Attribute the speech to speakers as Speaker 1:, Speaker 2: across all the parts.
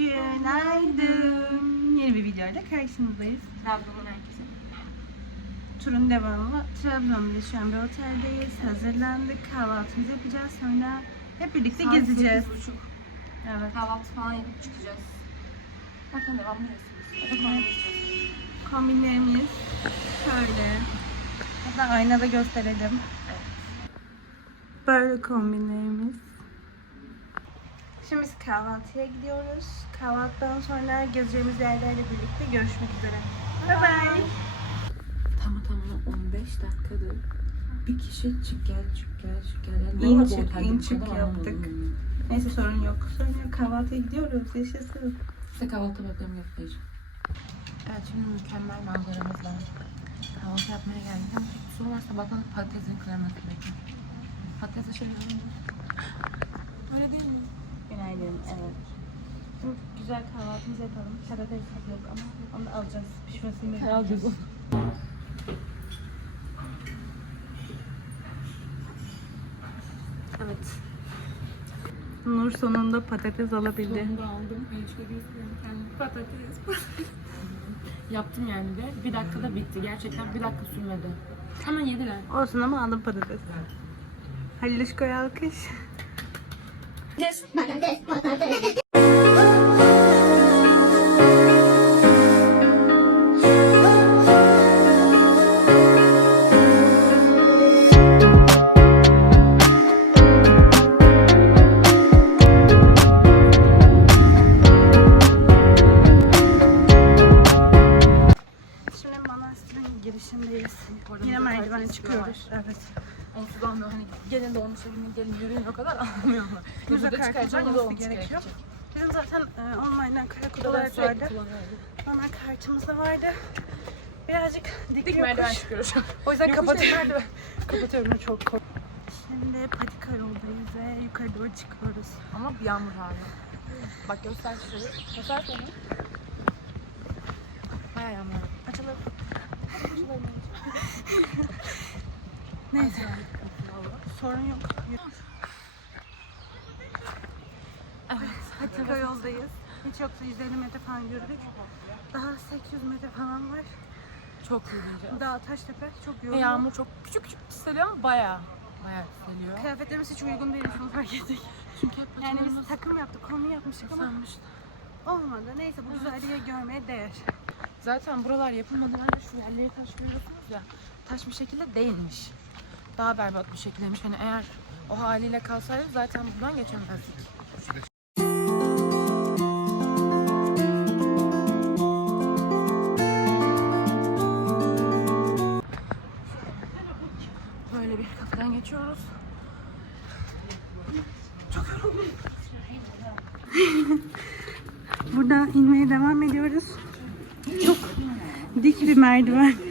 Speaker 1: Günaydın. Yeni bir videoyla karşınızdayız.
Speaker 2: Trabzon'un herkese.
Speaker 1: Turun devamı. Trabzon'da şu an bir oteldeyiz. Hazırlandık. Kahvaltımızı yapacağız. Sonra hep birlikte
Speaker 2: Saat
Speaker 1: gezeceğiz.
Speaker 2: sekiz buçuk.
Speaker 1: Evet.
Speaker 2: Kahvaltı falan yapıp çıkacağız. Bakın devamlı
Speaker 1: Evet. Kombinlerimiz şöyle. Hatta aynada gösterelim. Böyle kombinlerimiz. Şimdi biz kahvaltıya gidiyoruz. Kahvaltıdan sonra gezeceğimiz yerlerle birlikte görüşmek üzere. Bye bye.
Speaker 3: Tamam tamam 15 dakikadır. Bir kişi çık gel çık gel çık gel. Yani
Speaker 1: İn
Speaker 3: var
Speaker 1: çık, in çık yaptık. Neyse sorun yok. Sorun yok. Kahvaltıya gidiyoruz. Yaşasın.
Speaker 3: Size kahvaltı baklarımı göstereceğim. Evet şimdi mükemmel manzaramızla kahvaltı yapmaya geldim. Su varsa bakın patatesin kreması bekliyorum. Patates mi?
Speaker 1: Günaydın. Evet. Şimdi güzel kahvaltımızı yapalım. Patates yok ama onu da alacağız. Pişmesini bekleyeceğiz. Evet. Nur sonunda patates alabildi.
Speaker 3: Sonunda aldım. Gösteriyorum kendimi. Patates, patates. Yaptım yani de. Bir dakikada bitti. Gerçekten bir dakika sürmedi. Hemen yediler.
Speaker 1: Olsun ama aldım patates. Halil Işko'ya alkış. Şimdi
Speaker 3: Yüzde
Speaker 1: olması gerekiyor. Bizim zaten e, online'dan
Speaker 3: sürekli
Speaker 1: vardı. Normal kartımız da vardı. Birazcık dik,
Speaker 3: Dik merdiven çıkıyoruz.
Speaker 1: O yüzden kapatıyorum. kapatıyorum çok kork. Şimdi patika yoldayız ve yukarı doğru çıkıyoruz.
Speaker 3: Ama bir yağmur hali. Bak göster şurayı. Göster seni. Baya yağmur.
Speaker 1: Açalım. Neyse sorun yok.
Speaker 3: Evet.
Speaker 1: Patika yoldayız. Hiç yoksa 150 metre falan yürüdük. Daha 800 metre falan var.
Speaker 3: Çok yorucu.
Speaker 1: Dağ Taştepe çok yorucu.
Speaker 3: yağmur çok küçük küçük çiseliyor ama baya baya çiseliyor.
Speaker 1: Kıyafetlerimiz hiç uygun değil şunu fark ettik.
Speaker 3: Çünkü hep
Speaker 1: Yani biz takım yaptık, konu yapmıştık ama
Speaker 3: ıslanmış.
Speaker 1: olmadı. Neyse bu güzelliği görmeye değer.
Speaker 3: Zaten buralar yapılmadan önce şu yerleri taş görüyorsunuz ya. Taş bir şekilde değilmiş. Daha berbat bir şekildeymiş. Hani eğer o haliyle kalsaydı zaten buradan geçemezdik.
Speaker 1: Dik bir merdiven.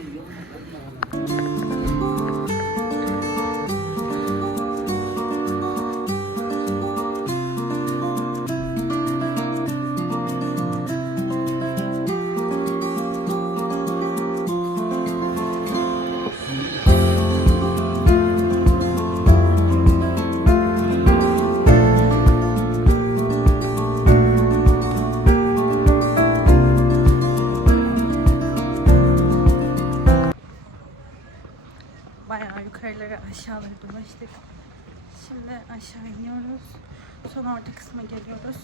Speaker 1: Aşağılara dolaştık. Şimdi aşağı iniyoruz. Son orta kısma geliyoruz.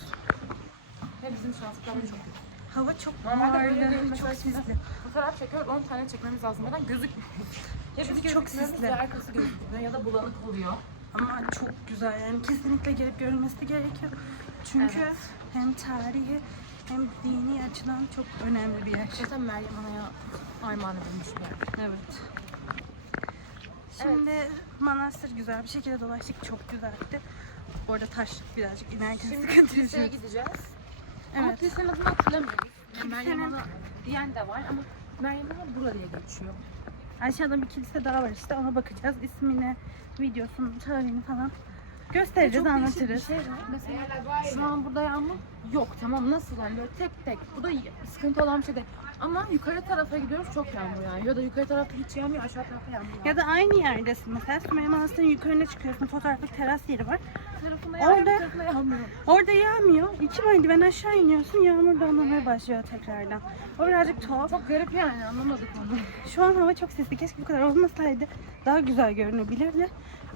Speaker 3: Ve bizim şanslıklarımız çok kötü.
Speaker 1: Hava çok.
Speaker 3: Mesela
Speaker 1: Çok sisli.
Speaker 3: fotoğraf çekiyoruz 10 tane çekmemiz lazım. Neden gözükmüyor? Ya biz
Speaker 1: Çünkü çok sisli.
Speaker 3: ya arkası gözükmüyor ya da bulanık oluyor.
Speaker 1: Ama çok güzel yani kesinlikle gelip görülmesi gerekiyor. Çünkü
Speaker 3: Evet.
Speaker 1: hem tarihi hem dini açıdan çok önemli bir yer.
Speaker 3: Zaten Meryem Ana'ya armağan edilmiş bir yer.
Speaker 1: Evet. Şimdi manastır güzel bir şekilde dolaştık. Çok güzeldi. Orada taş birazcık inerken
Speaker 3: Şimdi
Speaker 1: sıkıntı
Speaker 3: kiliseye
Speaker 1: yaşıyoruz.
Speaker 3: gideceğiz. Ama
Speaker 1: Evet.
Speaker 3: kilisenin adını hatırlamıyoruz. Yani Meryem
Speaker 1: Kilisenin-
Speaker 3: Ana diyen de var ama Meryem Ana bura diye geçiyor.
Speaker 1: Aşağıda bir kilise daha var işte ona bakacağız. İsmini, videosunu, tarihini falan göstereceğiz,
Speaker 3: değişik
Speaker 1: anlatırız.
Speaker 3: Şey var. Mesela şu an burada yağmur yok tamam nasıl yani böyle tek tek. Bu da sıkıntı olan bir şey değil. Ama yukarı tarafa gidiyoruz çok yağmur yağıyor. Ya da yukarı tarafta hiç yağmıyor aşağı tarafta yağmur.
Speaker 1: Ya da aynı yerdesin mesela Sümeyye Manastırı'nın yukarına çıkıyorsun. Fotoğraflık teras yeri var.
Speaker 3: Tarafında
Speaker 1: Orada-
Speaker 3: yağmur, bir tarafında yağmıyor.
Speaker 1: Orada yağmıyor. İki merdiven aşağı iniyorsun. Yağmur damlamaya başlıyor tekrardan. O birazcık tuhaf.
Speaker 3: Çok garip yani anlamadık onu.
Speaker 1: Şu an hava çok sesli. Keşke bu kadar olmasaydı daha güzel görünebilirdi.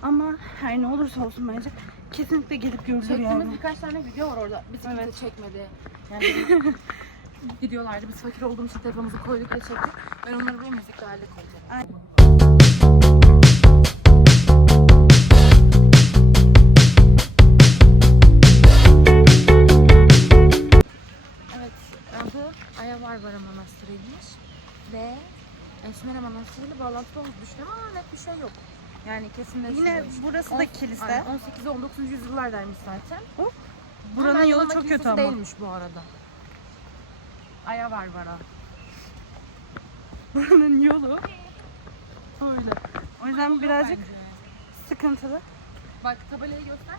Speaker 1: Ama her ne olursa olsun bence kesinlikle gelip görülür
Speaker 3: Çektiğimiz
Speaker 1: yani.
Speaker 3: birkaç tane video var orada. Biz kimse çekmedi. Yani videolarda biz fakir olduğumuz için telefonumuzu koyduk ve çektik. Ben onları buraya müzik halde İle bağlantılı olduğunu düşünüyorum ama net bir şey yok. Yani kesinleşmiyor.
Speaker 1: Yine burası da kilise.
Speaker 3: Aynen, 18 ve 19. yüzyıllardaymış zaten.
Speaker 1: Buranın
Speaker 3: Ama
Speaker 1: yolu çok kötü ama.
Speaker 3: değilmiş bu arada. Ayavarvara.
Speaker 1: Buranın yolu öyle. O yüzden birazcık sıkıntılı.
Speaker 3: Bak tabelayı göster.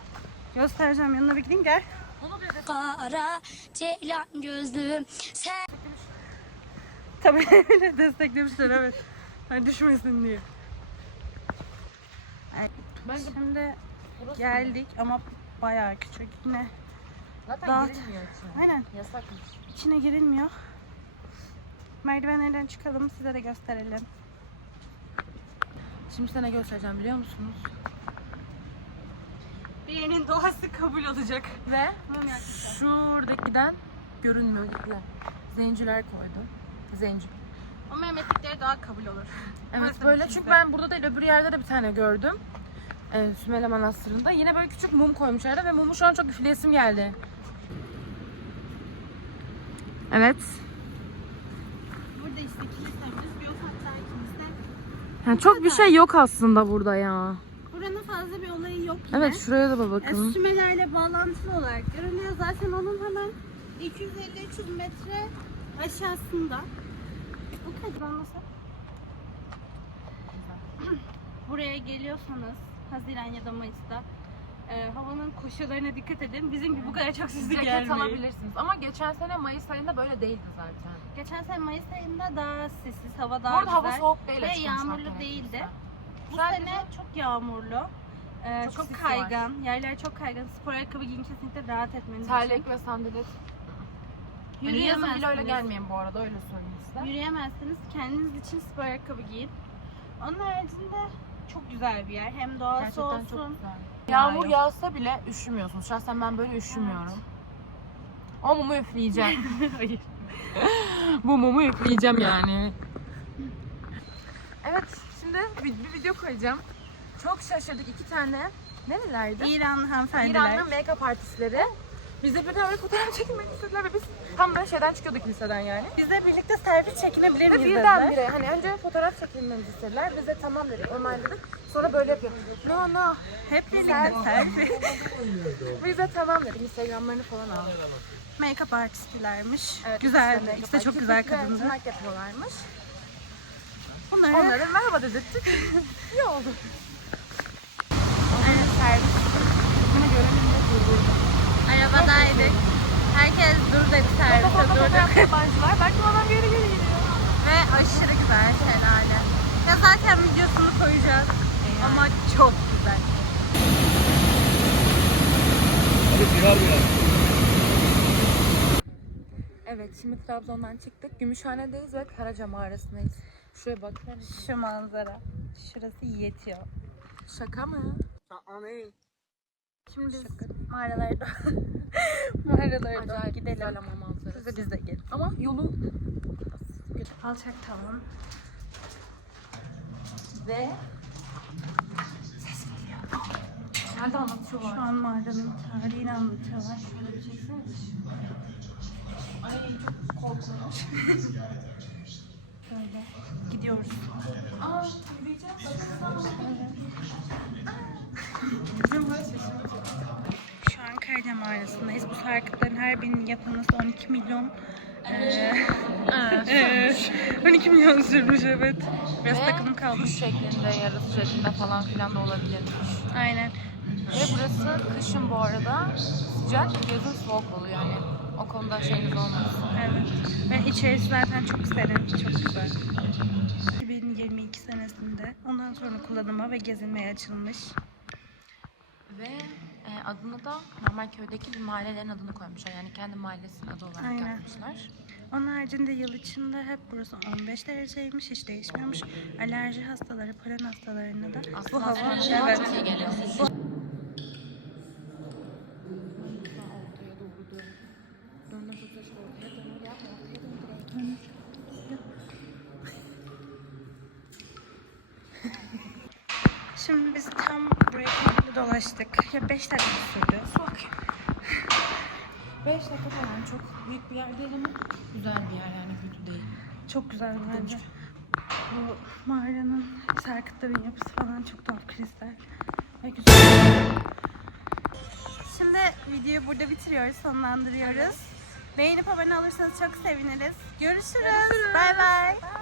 Speaker 1: Göstereceğim yanına bir gideyim gel.
Speaker 3: Onu bir
Speaker 4: Kara ceylan gözlüm sen
Speaker 1: Tabii öyle desteklemişler evet. Hani düşmesin diye. Ay,
Speaker 3: Bence
Speaker 1: Şimdi geldik ama bayağı küçük. Yine
Speaker 3: zaten
Speaker 1: Dağıt.
Speaker 3: girilmiyor içine.
Speaker 1: aynen
Speaker 3: Yasakmış.
Speaker 1: içine girilmiyor. Merdivenlerden çıkalım size de gösterelim.
Speaker 3: Şimdi size ne göstereceğim biliyor musunuz?
Speaker 1: Birinin doğası kabul olacak.
Speaker 3: Ve şuradakiden görünmüyor. Zenciler koydu. Zenci.
Speaker 1: O Mehmetlikleri doğa kabul olur.
Speaker 3: Evet
Speaker 1: Burası
Speaker 3: böyle çünkü ben burada değil öbür yerde de bir tane gördüm. Ee, Sümele Manastırı'nda. Yine böyle küçük mum koymuşlardı ve mumu şu an çok üfleyesim geldi. Evet.
Speaker 1: Burada işte kilisemiz, ufak daha kilise.
Speaker 3: Yani çok bir şey yok aslında burada ya.
Speaker 1: Buranın fazla bir olayı yok yine.
Speaker 3: Evet şuraya da
Speaker 1: Yani
Speaker 3: bakalım.
Speaker 1: Sümelerle bağlantılı olarak görünüyor. Zaten onun hemen 250-300 metre aşağısında. Bu kadar nasıl? Buraya geliyorsanız Haziran ya da Mayıs'ta e, havanın koşullarına dikkat edin. Bizim gibi bu kadar çok sizi
Speaker 3: Ceket
Speaker 1: gelmeyin.
Speaker 3: alabilirsiniz. Ama geçen sene Mayıs ayında böyle değildi zaten.
Speaker 1: Geçen sene Mayıs ayında daha sessiz, hava
Speaker 3: Bu
Speaker 1: daha
Speaker 3: hava
Speaker 1: güzel.
Speaker 3: soğuk değil
Speaker 1: Ve yağmurlu değildi. Bu
Speaker 3: Sadece-
Speaker 1: sene çok yağmurlu. Ee,
Speaker 3: Çok
Speaker 1: çok,
Speaker 3: sis var.
Speaker 1: kaygan. Yerler çok kaygan. Spor ayakkabı giyin kesinlikle rahat etmeniz için.
Speaker 3: Terlik ve sandalet. Yani yazın bile öyle gelmeyin bu arada öyle söyleyeyim size.
Speaker 1: Yürüyemezsiniz. Kendiniz için spor ayakkabı giyin. Onun haricinde çok güzel bir yer. Hem doğası
Speaker 3: Gerçekten
Speaker 1: olsun.
Speaker 3: çok güzel. Yağmur yağsa bile üşümüyorsunuz. Şahsen ben böyle üşümüyorum. O mumu üfleyeceğim.
Speaker 1: Hayır.
Speaker 3: Bu mumu üfleyeceğim yani. Evet, şimdi bir, bir video koyacağım. Çok şaşırdık iki tane. Nerelerde?
Speaker 1: İran hanımefendiler.
Speaker 3: İranlı make-up artistleri. Bize birden öyle fotoğraf çekilmek istediler ve biz tam böyle şeyden çıkıyorduk liseden yani.
Speaker 1: Bizle birlikte selfie çekinebilir miyiz
Speaker 3: birden
Speaker 1: dediler.
Speaker 3: bire hani önce fotoğraf çekilmemizi istediler. Biz de tamam dedik, normal dedik. Sonra böyle yapıyor. No no.
Speaker 1: Hep birlikte selfie.
Speaker 3: Biz de tamam dedik. Instagramlarını falan aldık.
Speaker 1: Make-up artistlermiş.
Speaker 3: Evet, ikisi de
Speaker 1: İkisi de çok güzel
Speaker 3: Kirpik ve
Speaker 1: kadındı.
Speaker 3: Tırnak yapıyorlarmış.
Speaker 1: Bunları
Speaker 3: Onlara merhaba dedirttik. İyi oldu.
Speaker 1: Aynen servis.
Speaker 3: Bunu görelim de durdurdum.
Speaker 1: Arabadaydık. Herkes dur dedi servise durduk.
Speaker 3: Yabancılar. Belki adam geri geri geliyor.
Speaker 1: Ve aşırı güzel şelale. Ya zaten videosunu koyacağız. Ama çok güzel.
Speaker 3: Evet şimdi Trabzon'dan çıktık. Gümüşhane'deyiz ve Karaca mağarasındayız. Şuraya bakar mısın?
Speaker 1: Şu manzara. Şurası yetiyor.
Speaker 3: Şaka mı?
Speaker 1: Şimdi biz mağaralarda mağaralara doğru gidelim.
Speaker 3: ama.
Speaker 1: Siz de biz de gelin.
Speaker 3: Ama yolu
Speaker 1: Alçak tavan.
Speaker 3: ve Nerede anlatıyorlar?
Speaker 1: Şu an mağaranın tarihini anlatıyorlar. Şöyle bir çeksene.
Speaker 3: Ay çok
Speaker 1: Böyle gidiyoruz.
Speaker 3: Aa yürüyeceğim.
Speaker 1: Şu an Karaca Mağarası'ndayız. Bu sarkıtların her birinin yapılması 12 milyon eee, eee, 12 milyon sürmüş evet. Biraz takım kalmış.
Speaker 3: kuş şeklinde, yarısı şeklinde falan filan da olabilirmiş.
Speaker 1: Aynen.
Speaker 3: Ve burası kışın bu arada sıcak, yazın soğuk oluyor yani. O konuda şeyiniz olmasın.
Speaker 1: Evet. Ve içerisi zaten çok serin, çok güzel. 2022 senesinde ondan sonra kullanıma ve gezinmeye açılmış.
Speaker 3: Ve e, adını da normal köydeki bir mahallelerin adını koymuşlar. Yani kendi mahallesinin adı olarak
Speaker 1: Aynen.
Speaker 3: yapmışlar.
Speaker 1: Onun haricinde yıl içinde hep burası 15 dereceymiş, hiç değişmiyormuş. Alerji hastaları, polen hastalarına da bu
Speaker 3: Aslında
Speaker 1: hava
Speaker 3: aslında
Speaker 1: evet.
Speaker 3: çok iyi geliyor.
Speaker 1: Şimdi biz tam komple dolaştık. Ya 5 dakika sürdü. Soğuk.
Speaker 3: 5 dakika falan çok büyük bir yer değil ama güzel bir yer yani kötü değil.
Speaker 1: Çok güzel bence. Bu mağaranın sarkıtların yapısı falan çok tuhaf kristal. Ve güzel. Şimdi videoyu burada bitiriyoruz, sonlandırıyoruz. Beğenip abone olursanız çok seviniriz. Görüşürüz. Bay bay.